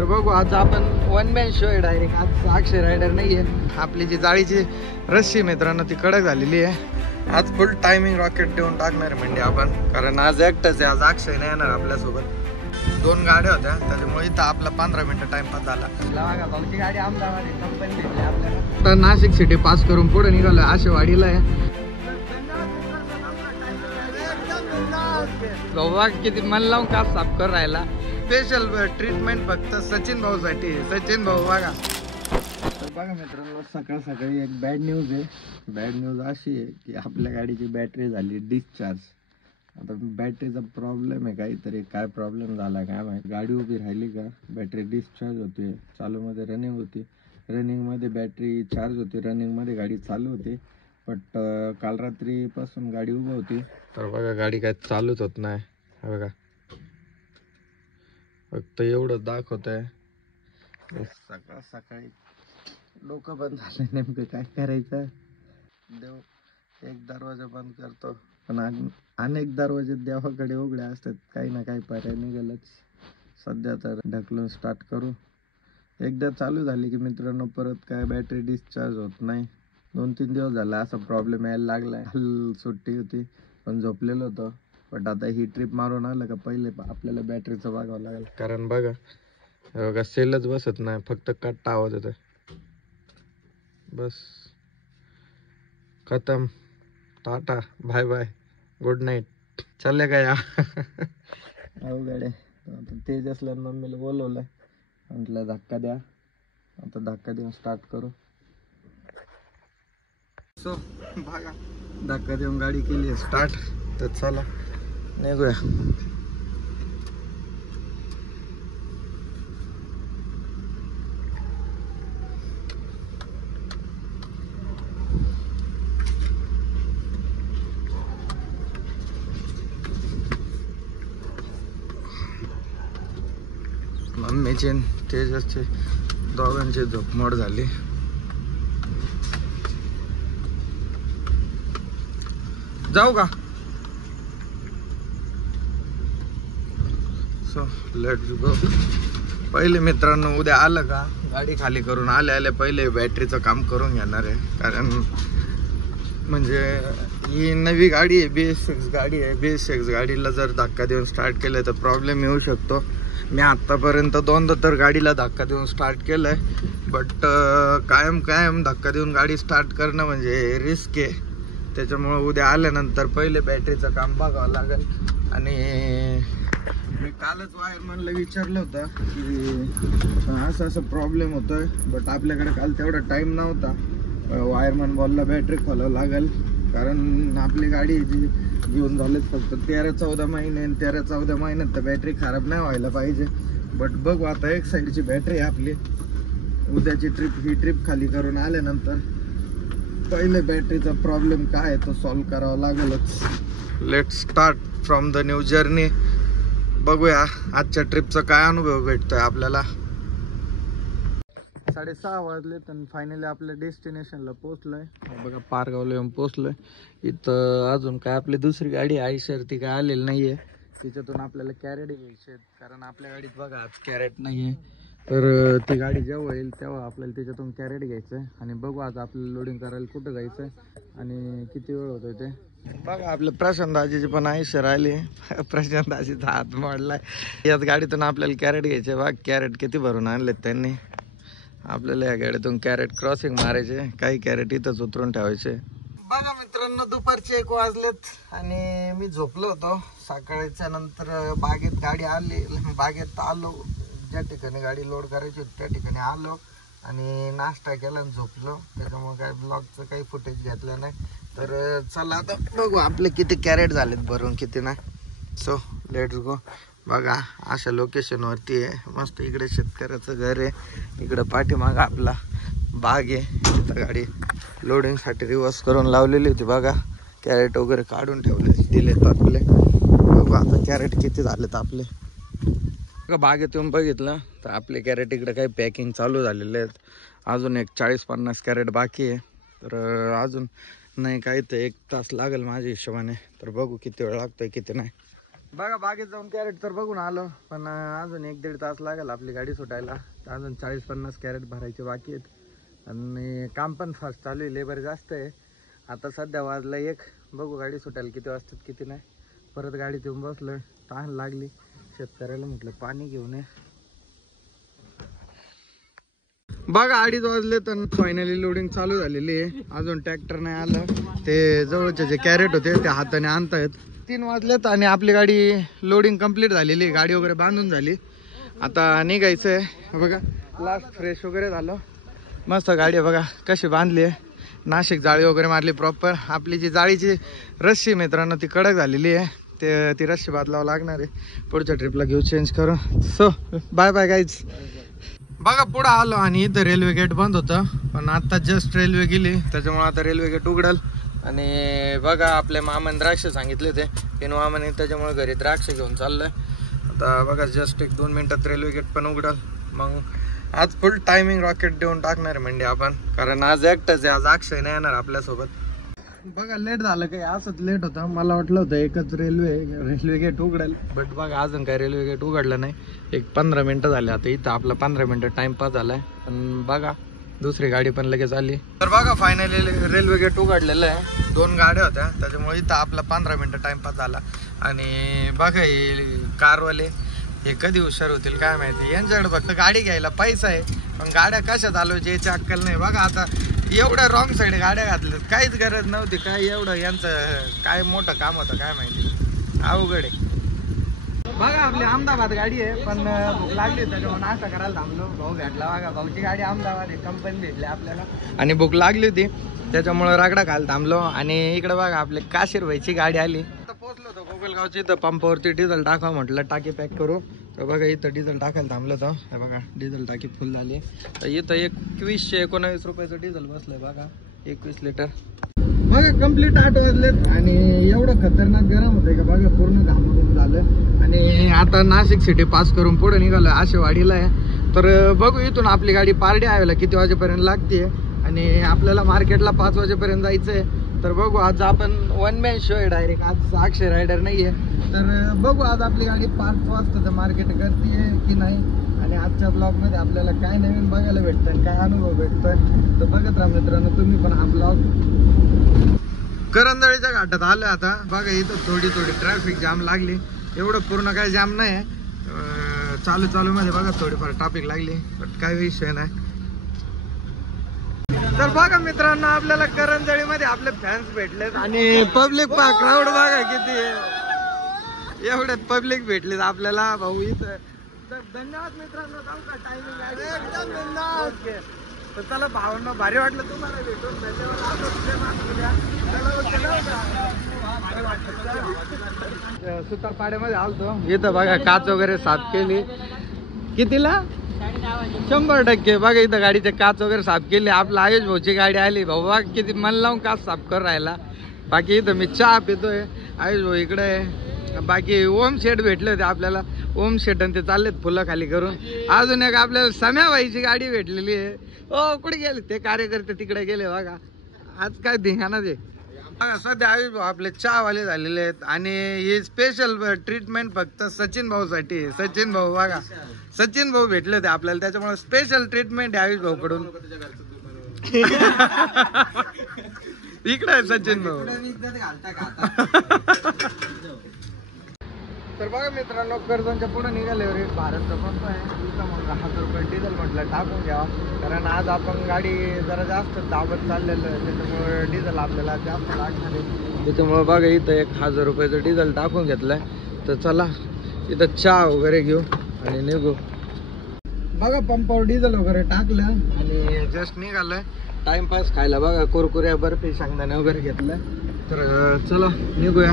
तर बघू आज आपण वन मॅन शो आहे डायरेक्ट. आज अक्षय रायडर नाहीये. आपली जी जाळीची रस्सी मित्रांनो ती कडक झालेली आहे. आज फुल टायमिंग रॉकेट देऊन टाकणार म्हणजे आपण, कारण आज एकटाच आहे. आज अक्षय नाही येणार आपल्यासोबत. 2 गाड्या होत्या त्याच्यामुळे इथं आपला 15 मिनिटं टाइमपास झाला. गाडी अहमदाबाद कंपनी भेटली आपल्याला. तर नाशिक सिटी पास करून पुढे निघालो आशेवाडीला आहे. किती मन लावून का साफ कर राहिला. स्पेशल ट्रीटमेंट फक्त सचिन भाऊ साठी. सचिन भाऊ बघा. तर बघा मित्रांनो सकाळ सकाळी एक बॅड न्यूज आहे. बॅड न्यूज अशी आहे की आपल्या गाडीची बॅटरी झाली डिस्चार्ज. आता बॅटरीचा प्रॉब्लेम आहे काहीतरी. काय प्रॉब्लेम झाला काय माहिती. गाडी उभी राहिली का बॅटरी डिस्चार्ज होते. चालू मध्ये रनिंग होती, रनिंग मध्ये बॅटरी चार्ज होती, रनिंग मध्ये गाडी चालू होती. बट काल रात्री पासून गाडी उभी होती. तर बघा गाडी काय चालूच होत नाही. बघा फक्त एवढं दाखवत आहे. सकाळ सकाळी डोकं बंद झालं. नेमकं काय करायचं. देव एक दरवाजा बंद करतो पण अनेक दरवाजे देवाकडे उघडे असतात. काही ना काही पर्याय निघालच. सध्या तर ढकलून स्टार्ट करू. एकदा चालू झाली की मित्रांनो परत काय बॅटरी डिस्चार्ज होत नाही. 2-3 दिवस झाला असा प्रॉब्लेम यायला लागलाय. सुट्टी होती पण झोपलेलो होतो. बट आता ही ट्रिप मारून आलं का पहिले आपल्याला बॅटरीचं बघावं लागेल. कारण बघा सेलच बसत नाही. फक्त कट्टा आवाज येतोय. बस खतम. Tata bye bye good night. चालले का या अवघड आहे. आता तेजसला मम्मीला बोलवलंय. म्हटलं धक्का द्या. आता धक्का देऊन स्टार्ट करू. सो बघा धक्का देऊन गाडी केली स्टार्ट. तर चला निघूया. मम्मीचे तेजसचे दोघांची झोपमोड झाली. जाऊ का. So let's go. पहिले मित्रांनो उद्या आलं का गाडी खाली करून आले पहिले बॅटरीचं काम करून घेणार आहे. कारण म्हणजे ही नवी गाडी आहे. BS6 गाडी आहे. BS6 गाडीला जर धक्का देऊन स्टार्ट केलं तर प्रॉब्लेम येऊ शकतो. मी आत्तापर्यंत 2दा तर गाडीला धक्का देऊन स्टार्ट केलंय. बट कायम धक्का देऊन गाडी स्टार्ट करणं म्हणजे रिस्क आहे. त्याच्यामुळे उद्या आल्यानंतर पहिले बॅटरीचं काम बघावं लागेल. आणि मी कालच वायरमॅनला विचारलं होतं की असं प्रॉब्लेम होतोय. बट आपल्याकडे काल तेवढा टाइम नव्हता. वायरमॅन बोलला बॅटरी खोलावं लागेल. कारण आपली गाडी जी घेऊन झालेत फक्त 13-14 महिने. 13-14 महिन्यात तर बॅटरी खराब नाही व्हायला पाहिजे. बट बघू आता एक साईडची बॅटरी आपली. उद्याची ही ट्रिप खाली करून आल्यानंतर पहिले बॅटरीचा प्रॉब्लेम काय आहे तो सॉल्व्ह करावा लागेलच. Let's start from the new journey. बघूया आजच्या ट्रिपचा काय अनुभव भेटतोय आपल्याला. 6:30 वाजले तर फायनली आपल्या डेस्टिनेशनला पोहोचलोय. बघा पारगावला येऊन पोहोचलोय. इथं अजून काय आपली दुसरी गाडी आयशर ती काय आलेली नाहीये. तिच्यातून आपल्याला कॅरेट घ्यायचे. कारण आपल्या गाडीत बघा आज कॅरेट नाहीये. तर ती गाडी जेव्हा येईल तेव्हा आपल्याला त्याच्यातून कॅरेट घ्यायचं. आणि बघू आज आपल्याला लोडिंग करायला कुठं जायचं आणि किती वेळ होतोय ते बघा. आपल्या प्रशांत दाजीची पण आयशर आली. प्रशांत दाजीचा हात मोडलाय. याच गाडीतून आपल्याला कॅरेट घ्यायचे. बघ कॅरेट किती भरून आणलेत त्यांनी. आपल्याला या गाडीतून कॅरेट क्रॉसिंग मारायचे. काही कॅरेट इथंच उतरून ठेवायचे. बघा मित्रांनो दुपारचे 1 वाजलेत आणि मी झोपलो होतो. सकाळच्या नंतर बागेत गाडी आली. बागेत आलो. ज्या ठिकाणी गाडी लोड करायची होती त्या ठिकाणी आलो आणि नाश्ता केला आणि झोपलो. त्याच्यामुळे काय ब्लॉगचं काही फुटेज घेतलं नाही. तर चला आता बघू आपले किती कॅरेट झालेत भरून किती नाही. So let's go. बघा अशा लोकेशनवरती आहे. मस्त इकडे शेतकऱ्याचं घर आहे. इकडं पाठीमागं आपला बाग आहे. इथं गाडी लोडिंगसाठी रिवर्स करून लावलेली होती. बघा कॅरेट वगैरे काढून ठेवले दिलेत आपले. बघू आता कॅरेट किती झालेत आपले. बघा बागेत येऊन बघितलं तर आपले कॅरेट इकडे काही पॅकिंग चालू झालेले आहेत. अजून एक 40-50 कॅरेट बाकी आहे. तर अजून नाही काही तर 1 तास लागेल माझ्या हिशोबाने. तर बघू किती वेळ लागतोय किती नाही. बघा बागेत जाऊन कॅरेट तर बघून आलो, पण अजून 1-1.5 तास लागेल आपली गाडी सुटायला. तर अजून 40-50 कॅरेट भरायचे बाकी आहेत आणि काम पण फास्ट चालू आहे, लेबर जास्त आहे. आता सध्या वाजला 1, बघू गाडी सुटायला किती वाजतात किती नाही. परत गाडीत येऊन बसलोय, तहान लागली. शेतकऱ्याला म्हटलं पाणी घेऊन ये. बघा 2:30 वाजले तर फायनली लोडिंग चालू झालेली आहे. अजून ट्रॅक्टर नाही आलं, ते जवळचे जे कॅरेट होते ते हाताने आणतायत. 3 वाजलेत आणि आपली गाडी लोडिंग कंप्लीट झालेली आहे, गाडी वगैरे बांधून झाली. आता निघायचं आहे. बघा लास्ट फ्रेश वगैरे झालं, मस्त गाडी आहे. बघा कशी बांधली आहे, नाशिक जाळी वगैरे मारली प्रॉपर. आपली जी जाळीची रस्सी मित्रांनो ती कडक झालेली आहे, ते ती रस्सी बदलावं लागणार आहे. पुढच्या ट्रिपला घेऊ चेंज करू. So bye bye guys. बघा पुढं आलो आणि इथं रेल्वे गेट बंद होतं, पण आता जस्ट रेल्वे गेली त्याच्यामुळे आता रेल्वे गेट उघडल. आणि बघा आपल्या मामाने द्राक्ष सांगितले होते, तीन मामाने, त्याच्यामुळे घरी द्राक्ष घेऊन चाललंय. आता बघा जस्ट 1-2 मिनिटात रेल्वे गेट पण उघडल. मग आज फुल टायमिंग रॉकेट देऊन टाकणार आहे म्हणजे आपण, कारण आज एकटाच आहे, आज अक्षय नाही येणार आपल्यासोबत. बघा लेट झालं, काही असंच लेट होतं. मला वाटलं होतं एकच रेल्वे गेट उघडेल, बट बघा अजून काय रेल्वे गेट उघडलं नाही. 15 मिनिटं झाले आता इथं आपला 15 मिनिटं टाइमपास झालाय. पण बघा दुसरी गाडी पण लगेच आली. तर बघा फायनली रेल्वे गेट उघडलेलं आहे, 2 गाड्या होत्या त्याच्यामुळे इथं आपला 15 मिनिटं टाइमपास झाला. आणि बघा हे कारवाले हे कधी हुशार होतील काय माहिती, यांच्याकडे फक्त गाडी घ्यायला पैसा आहे, पण गाड्या कशा चालवायची याची अक्कल नाही. बघा आता एवढ्या रॉंग साईड गाड्या घातल्यात, काहीच गरज नव्हती. काय एवढं यांचं काय मोठं काम होतं काय माहिती, अवघड आहे. बघा आपली अहमदाबाद गाडी आहे, पण भूक लागली त्याच्यामुळे नाश्ता करायला थांबलो. भाऊ भेटला, बघा भाऊची गाडी अहमदाबाद आहे, कंपनी भेटली आपल्याला आणि भूक लागली होती त्याच्यामुळे रगडा खायला थांबलो. आणि इकडे बघा आपली काशीर भाईची गाडी आली. आता पोहोचलो होतो गोगलगावची, इथं पंपावरती डिझेल टाका म्हटलं, टाकी पॅक करू. तर बघा इथं डिझेल टाकायला थांबलं होतं. हे बघा डिझेल टाकी फुल झाली. तर इथं 2119 रुपयाचं डिझेल बसलंय बघा, 21 लिटर. बघा कंप्लीट 8 वाजलेत आणि एवढं खतरनाक गरम होतंय का बघा, पूर्ण घाम झालं. आणि आता नाशिक सिटी पास करून पुढे निघालो, आशेवाडीला आहे. तर बघू इथून आपली गाडी पारडी आवेला किती वाजेपर्यंत लागते आणि आपल्याला मार्केटला 5 वाजेपर्यंत जायचं आहे. तर बघू आज आपण 1 मॅन शो आहे डायरेक्ट, आज अक्षय रायडर नाही आहे. तर बघू आज आपली गाडी 5 वाजता मार्केट करते की नाही. आणि आजच्या ब्लॉगमध्ये आपल्याला काय नवीन बघायला भेटतं, काय अनुभव भेटतोय, तर बघत राहा मित्रांनो तुम्ही पण हा ब्लॉग. करंजळीच्या घाटात आलं आता. बघा इथं थोडी ट्रॅफिक जाम लागली, एवढं पूर्ण काही जाम नाही, चालू मध्ये बघा थोडीफार ट्रॅफिक लागली, पण काही विषय नाही. तर बघा मित्रांनो आपल्याला करंजळीमध्ये आपले फॅन्स भेटलेत आणि पब्लिक क्राऊड बघा किती आहे, एवढे पब्लिक भेटलेत आपल्याला भाऊ इथं. तर धन्यवाद मित्रांनो, जाऊ का टायमिंग एकदम धन्यवाद. तर चला भावांना भारी वाटलं तुम्हाला भेटून, सुतारपाड्यामध्ये आलतो. इथं बघा काच वगैरे साफ केली, कितीला 100%. बघा इथं गाडीचे काच वगैरे साफ केली. आपला आयुष भाऊची गाडी आली, भाऊ बघा किती मन लावून काच साफ कर राहिला. बाकी इथं मी चहा पितोय, आयुष भाऊ इकडे आहे. बाकी ओम शेठ भेटले होते आपल्याला, ओम शेठ आणि ते चाललेत फुलं खाली करून. अजून एक आपल्याला सम्याबाईची गाडी भेटलेली आहे. ओ कुठे गेले ते कार्यकर्ते, तिकडे गेले बघा. आज काय धिंगाणा ते बघा. सध्या आयुष भाऊ आपले चहावाले झालेले आहेत आणि हे स्पेशल ट्रीटमेंट फक्त सचिन भाऊ साठी. सचिन भाऊ बघा, सचिन भाऊ भेटले होते आपल्याला, त्याच्यामुळे स्पेशल ट्रीटमेंट आहे आयुष भाऊ कडून. इकडे आहे सचिन भाऊ. तर बघा मित्रांनो कर्जतच्या पुढे निघाले, रेट भारतचा पंप आहे. इथं मग 1000 रुपये डिझेल म्हटलं टाकून घ्यावा, कारण आज आपण गाडी जरा जास्त दाबत चाललेलं आहे, त्याच्यामुळे डिझेल आपल्याला जास्त लागणार आहे. त्याच्यामुळे बघा इथं 1000 रुपयाचं डिझेल टाकून घेतलंय. तर चला इथं चहा वगैरे घेऊ आणि निघू. बघा पंपावर डिझेल वगैरे टाकलं आणि जस्ट निघालंय टाइमपास खायला. बघा कुरकुऱ्या बर्फी शेंगदाणे वगैरे घेतलं. तर चला निघूया.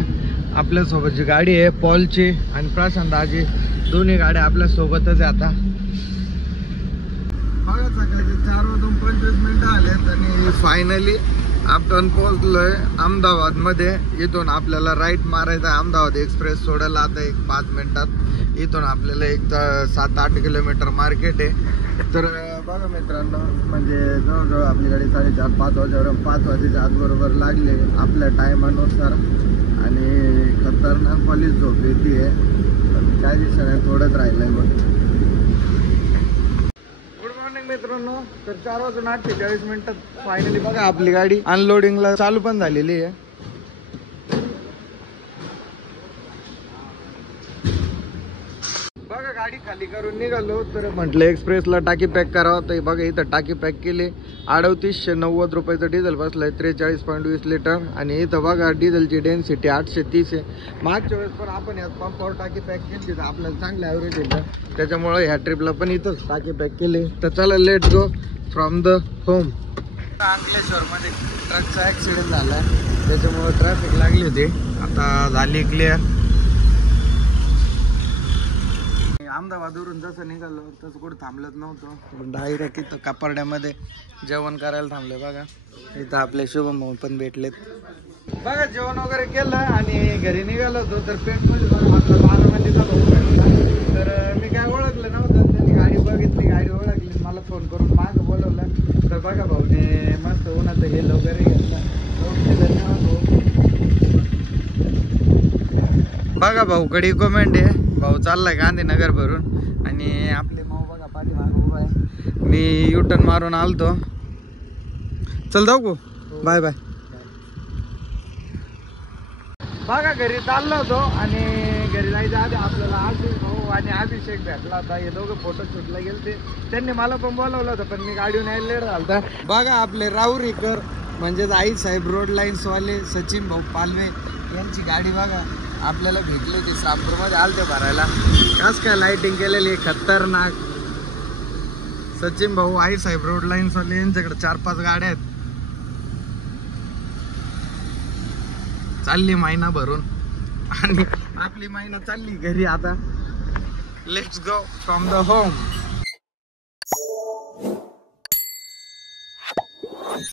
आपल्यासोबत जी गाडी आहे पॉलची आणि प्रशांत दाजी, दोन्ही गाड्या आपल्या सोबतच आहे आता. बघा सकाळचे 4 वाजून 25 मिनिटं आलेत आणि फायनली आपण पोहोचलोय अहमदाबाद मध्ये. इथून आपल्याला राईट मारायचा आहे, अहमदाबाद एक्सप्रेस सोडायला आता 1-5 मिनिटात. इथून आपल्याला एक 7-8 किलोमीटर मार्केट आहे. तर बघा मित्रांनो, म्हणजे जवळजवळ आपली गाडी 4:30-5 वाजेवर 5 वाजेच्या आत बरोबर लागले आपल्या टायमानुसार. आणि खतरनाक कॉलेज झोप येते पण काय दिसत थोडंच राहिलंय बघ. गुड मॉर्निंग मित्रांनो. तर 4:48 फायनली बघा आपली गाडी अनलोडिंगला चालू पण झालेली आहे. बघा गाडी खाली करून निघालो तर म्हटलं एक्सप्रेसला टाकी पॅक करावं. तर बघा इथं टाकी पॅक केली. 3890 रुपयाचं डिझेल बसलंय 43.20 लिटर. आणि इथं बघा डिझेलची डेन्सिटी 830 आहे. मागच्या वेळेस पण आपण या पंपावर टाकी पॅक केली तर आपल्याला चांगलं ॲव्हरेज येतं. त्याच्यामुळे ह्या ट्रिपला पण इथंच टाकी पॅक केली. तर चला let's go from the home. अंकलेश्वरमध्ये ट्रकचा ॲक्सिडेंट झाला त्याच्यामुळे ट्रॅफिक लागली होती. आता झाली क्लिअर. अहमदाबादवरून जसं निघालो तसं कुठं थांबलत नव्हतं. डायरेक्ट इथं कापर्ड्यामध्ये जेवण करायला थांबले. बघा इथं आपले शुभम भाऊ पण भेटलेत. बघा जेवण वगैरे केलं आणि घरी निघालो होतो तर पेटमध्ये बघा आपला बारामतीचा भाऊ भेटला. तर मी काय ओळखलं नव्हतं. त्यांनी गाडी बघितली, गाडी ओळखली, मला फोन करून मागं बोलवलं. तर बघा भाऊने मस्त उन्हाचं हेल वगैरे घेतलं. धन्यवाद भाऊ. बघा भाऊकडे कमेंट आहे. भाऊ चाललाय गांधीनगर भरून आणि आपले भाऊ बघा पाठीमागे उभा आहे. मी युटर्न मारून आलतो. चल जाऊ गो. Bye bye. बघा घरी चाललो होतो आणि घरी जायच्या आधी आपल्याला आशिष भाऊ आणि अभिषेक भेटला होता. हे दोघं फोटो शूटला गेलते. त्यांनी मला पण बोलवलं होतं पण मी गाडीवर यायला लेट झालता. बघा आपले राऊरीकर म्हणजेच आई साहेब रोड लाईन्सवाले सचिन भाऊ पालवे यांची गाडी बघा आपल्याला भेटली होती. सापूरमध्ये आलते भरायला. कस काय लाइटिंग केलेली खतरनाक. सचिन भाऊ आई साहेब रोड लाईन्सवाले यांच्याकडे 4-5 गाड्या आहेत. चालली महिना भरून आणि आपली महिना चालली घरी. आता let's go from the home.